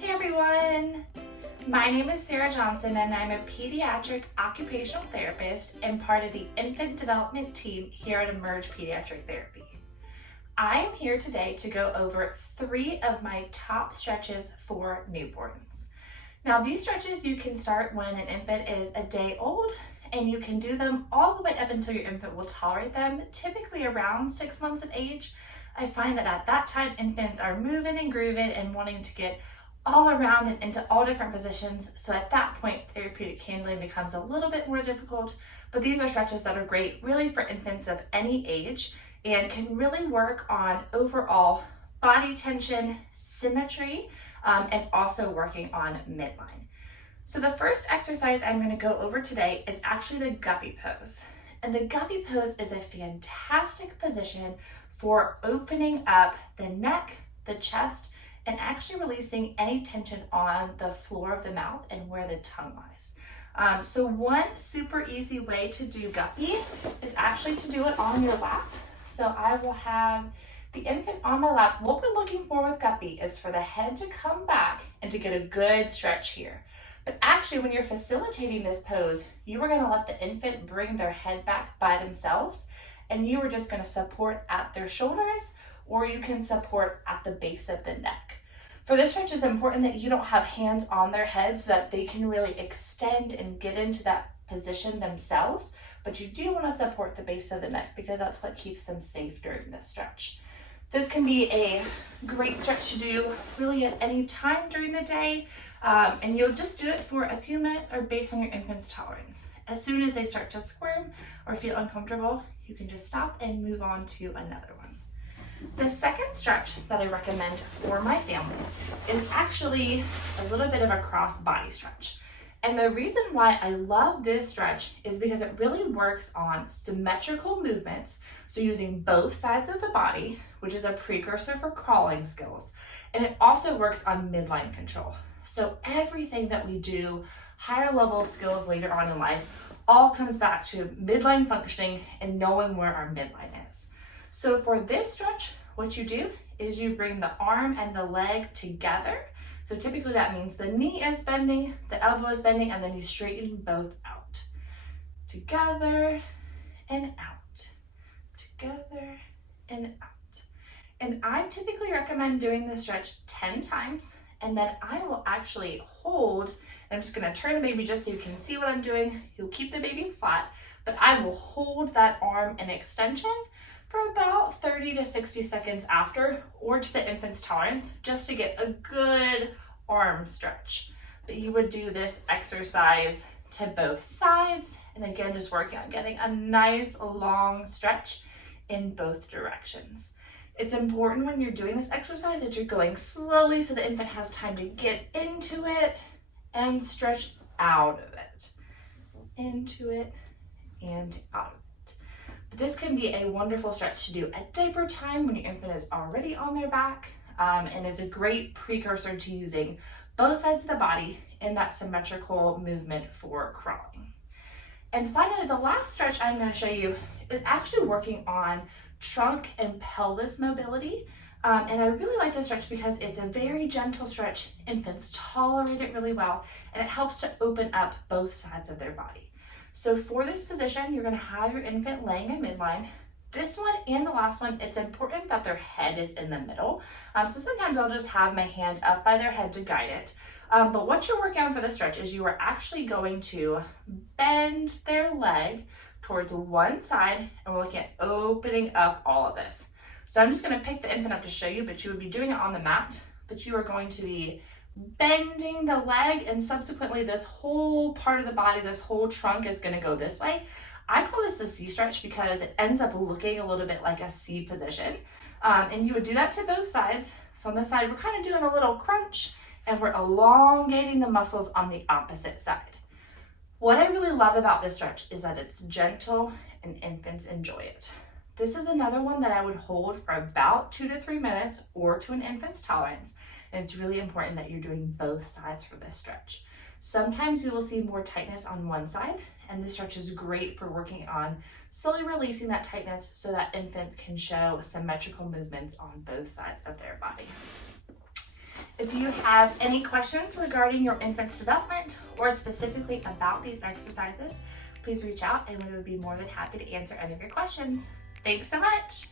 Hey everyone! My name is Sarah Johnson and I'm a pediatric occupational therapist and part of the infant development team here at Emerge Pediatric Therapy. I am here today to go over 3 of my top stretches for newborns. Now these stretches you can start when an infant is a day old and you can do them all the way up until your infant will tolerate them, typically around 6 months of age. I find that at that time infants are moving and grooving and wanting to get all around and into all different positions. So at that point, therapeutic handling becomes a little bit more difficult, but these are stretches that are great really for infants of any age and can really work on overall body tension, symmetry, and also working on midline. So the first exercise I'm going to go over today is actually the guppy pose. And the guppy pose is a fantastic position for opening up the neck, the chest, and actually releasing any tension on the floor of the mouth and where the tongue lies. So one super easy way to do guppy is actually to do it on your lap. So I will have the infant on my lap. What we're looking for with guppy is for the head to come back and to get a good stretch here. But actually when you're facilitating this pose, you are going to let the infant bring their head back by themselves, and you are just going to support at their shoulders, or you can support at the base of the neck. For this stretch, it's important that you don't have hands on their head so that they can really extend and get into that position themselves, but you do want to support the base of the neck because that's what keeps them safe during this stretch. This can be a great stretch to do really at any time during the day, and you'll just do it for a few minutes or based on your infant's tolerance. As soon as they start to squirm or feel uncomfortable, you can just stop and move on to another one. The second stretch that I recommend for my families is actually a little bit of a cross body stretch. And the reason why I love this stretch is because it really works on symmetrical movements. So using both sides of the body, which is a precursor for crawling skills. And it also works on midline control. So everything that we do, higher level skills later on in life, all comes back to midline functioning and knowing where our midline is. So for this stretch, what you do is you bring the arm and the leg together. So typically that means the knee is bending, the elbow is bending, and then you straighten both out. Together and out. Together and out. And I typically recommend doing this stretch 10 times, and then I will actually hold. I'm just going to turn the baby just so you can see what I'm doing. You'll keep the baby flat, but I will hold that arm in extension for about 30 to 60 seconds after, or to the infant's tolerance, just to get a good arm stretch. But you would do this exercise to both sides, and again, just working on getting a nice long stretch in both directions. It's important when you're doing this exercise that you're going slowly so the infant has time to get into it and stretch out of it. Into it and out of it. But this can be a wonderful stretch to do at diaper time when your infant is already on their back, and is a great precursor to using both sides of the body in that symmetrical movement for crawling. And finally, the last stretch I'm going to show you is actually working on trunk and pelvis mobility. And I really like this stretch because it's a very gentle stretch. Infants tolerate it really well, and it helps to open up both sides of their body. So for this position, you're going to have your infant laying in midline. This one and the last one, it's important that their head is in the middle. So sometimes I'll just have my hand up by their head to guide it. But what you're working on for this stretch is you are actually going to bend their leg towards one side, and we're looking at opening up all of this. So I'm just going to pick the infant up to show you, but you would be doing it on the mat, but you are going to be bending the leg, and subsequently this whole part of the body, this whole trunk is going to go this way. I call this a C stretch because it ends up looking a little bit like a C position. And you would do that to both sides. So on this side, we're kind of doing a little crunch, and we're elongating the muscles on the opposite side. What I really love about this stretch is that it's gentle and infants enjoy it. This is another one that I would hold for about 2 to 3 minutes, or to an infant's tolerance. And it's really important that you're doing both sides for this stretch. Sometimes you will see more tightness on one side, and this stretch is great for working on slowly releasing that tightness so that infant can show symmetrical movements on both sides of their body. If you have any questions regarding your infant's development or specifically about these exercises, please reach out and we would be more than happy to answer any of your questions. Thanks so much.